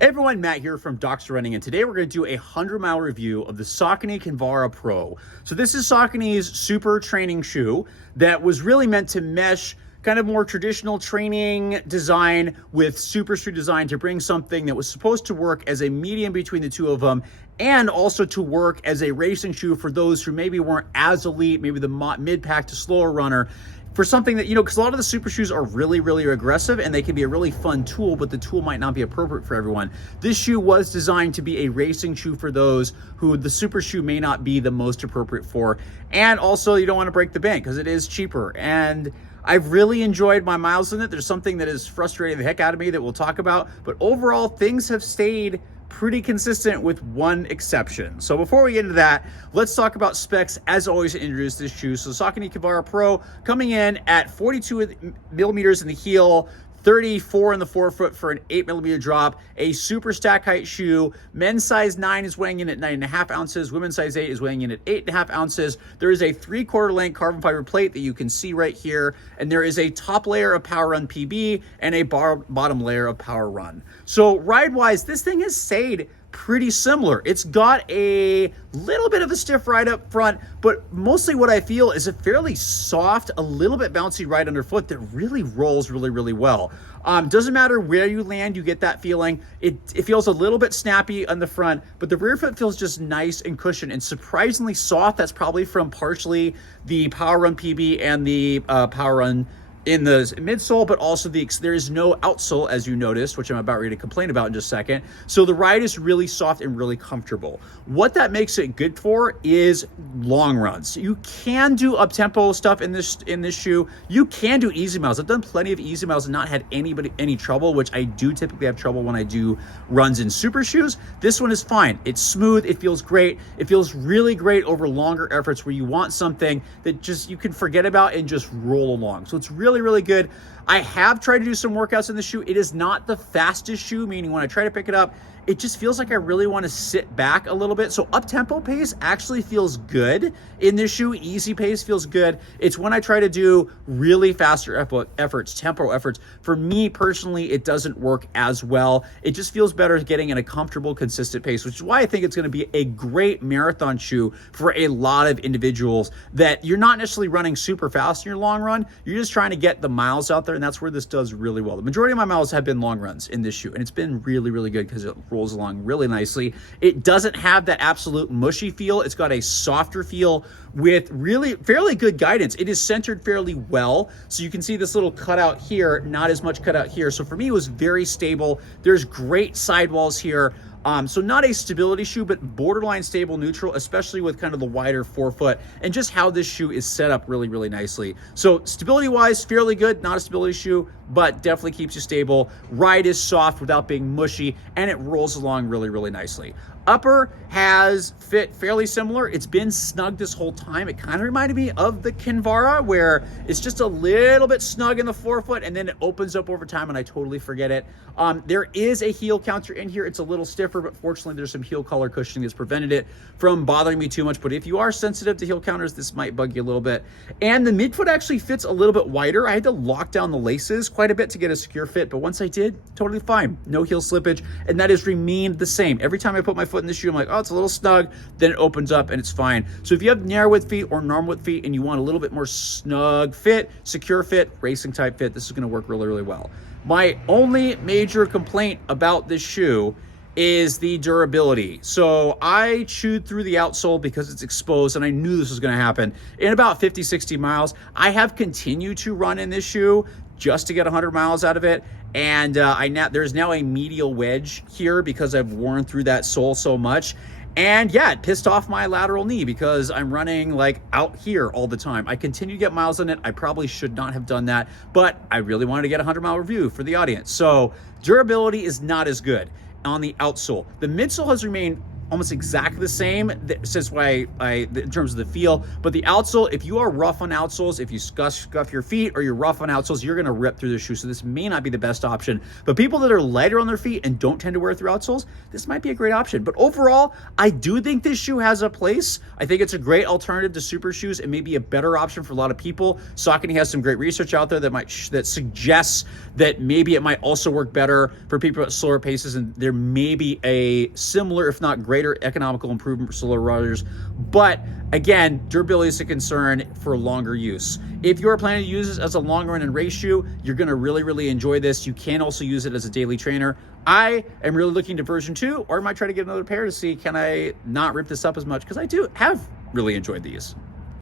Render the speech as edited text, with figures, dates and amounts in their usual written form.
Hey everyone, Matt here from Doc's Running, and today we're going to do a 100-mile review of the Saucony Kinvara Pro. So this is Saucony's super training shoe that was really meant to mesh kind of more traditional training design with super street design to bring something that was supposed to work as a medium between the two of them, and also to work as a racing shoe for those who maybe weren't as elite, maybe the mid-pack to slower runner, for something that, because a lot of the super shoes are really, really aggressive and they can be a really fun tool, but the tool might not be appropriate for everyone. This shoe was designed to be a racing shoe for those who the super shoe may not be the most appropriate for. And also you don't want to break the bank because it is cheaper. And I've really enjoyed my miles in it. There's something that is frustrating the heck out of me that we'll talk about, but overall things have stayed pretty consistent with one exception. So before we get into that, let's talk about specs. As always, to introduce this shoe. So Saucony Kinvara Pro coming in at 42 millimeters in the heel, 34 in the forefoot for an 8mm drop, a super stack height shoe. Men's size 9 is weighing in at 9.5 ounces. Women's size 8 is weighing in at 8.5 ounces. There is a 3/4 length carbon fiber plate that you can see right here. And there is a top layer of Power Run PB and a bottom layer of Power Run. So ride-wise, this thing has stayed pretty similar. It's got a little bit of a stiff ride up front, but mostly what I feel is a fairly soft, a little bit bouncy ride underfoot that really rolls really, really well. Doesn't matter where you land, you get that feeling. It feels a little bit snappy on the front, but the rear foot feels just nice and cushioned and surprisingly soft. That's probably from partially the Power Run PB and the Power Run in the midsole, but also there is no outsole, as you noticed, which I'm about ready to complain about in just a second. So the ride is really soft and really comfortable. What that makes it good for is long runs. You can do up-tempo stuff in this shoe. You can do easy miles. I've done plenty of easy miles and not had any trouble, which I do typically have trouble when I do runs in super shoes. This one is fine. It's smooth. It feels great. It feels really great over longer efforts where you want something that just you can forget about and just roll along. So it's really, really good. I have tried to do some workouts in the shoe. It is not the fastest shoe, meaning when I try to pick it up, it just feels like I really want to sit back a little bit. So up-tempo pace actually feels good in this shoe. Easy pace feels good. It's when I try to do really faster efforts, tempo efforts. For me personally, it doesn't work as well. It just feels better getting in a comfortable, consistent pace, which is why I think it's going to be a great marathon shoe for a lot of individuals that you're not necessarily running super fast in your long run. You're just trying to get the miles out there, and that's where this does really well. The majority of my miles have been long runs in this shoe, and it's been really, really good because it rolls along really nicely. It doesn't have that absolute mushy feel. It's got a softer feel with really fairly good guidance. It is centered fairly well. So you can see this little cutout here, not as much cutout here. So for me, it was very stable. There's great sidewalls here. So not a stability shoe, but borderline stable neutral, especially with kind of the wider forefoot and just how this shoe is set up really, really nicely. So stability wise, fairly good, not a stability shoe, but definitely keeps you stable. Ride is soft without being mushy, and it rolls along really, really nicely. Upper has fit fairly similar. It's been snug this whole time. It kind of reminded me of the Kinvara, where it's just a little bit snug in the forefoot and then it opens up over time and I totally forget it. There is a heel counter in here. It's a little stiffer, but fortunately there's some heel collar cushioning that's prevented it from bothering me too much. But if you are sensitive to heel counters, this might bug you a little bit. And the midfoot actually fits a little bit wider. I had to lock down the laces quite a bit to get a secure fit, but once I did, totally fine. No heel slippage, and that has remained the same. Every time I put my foot in the shoe, I'm like, oh, it's a little snug, then it opens up and it's fine. So if you have narrow width feet or normal width feet and you want a little bit more snug fit, secure fit, racing type fit, this is going to work really, really well. My only major complaint about this shoe is the durability. So I chewed through the outsole because it's exposed, and I knew this was going to happen. In about 50, 60 miles, I have continued to run in this shoe just to get 100 miles out of it. And there's now a medial wedge here because I've worn through that sole so much. And yeah, it pissed off my lateral knee because I'm running like out here all the time. I continue to get miles on it. I probably should not have done that, but I really wanted to get a 100-mile review for the audience. So durability is not as good on the outsole. The midsole has remained almost exactly the same, since in terms of the feel. But the outsole, if you are rough on outsoles, if you scuff your feet or you're rough on outsoles, you're gonna rip through the shoe. So this may not be the best option. But people that are lighter on their feet and don't tend to wear through outsoles, this might be a great option. But overall, I do think this shoe has a place. I think it's a great alternative to super shoes. It may be a better option for a lot of people. Saucony has some great research out there that suggests that maybe it might also work better for people at slower paces, and there may be a similar, if not greater, economical improvement for slower runners. But again, durability is a concern for longer use. If you're planning to use this as a long run and race shoe, you're gonna really, really enjoy this. You can also use it as a daily trainer. I am really looking to version 2, or I might try to get another pair to see, can I not rip this up as much? Because I do have really enjoyed these.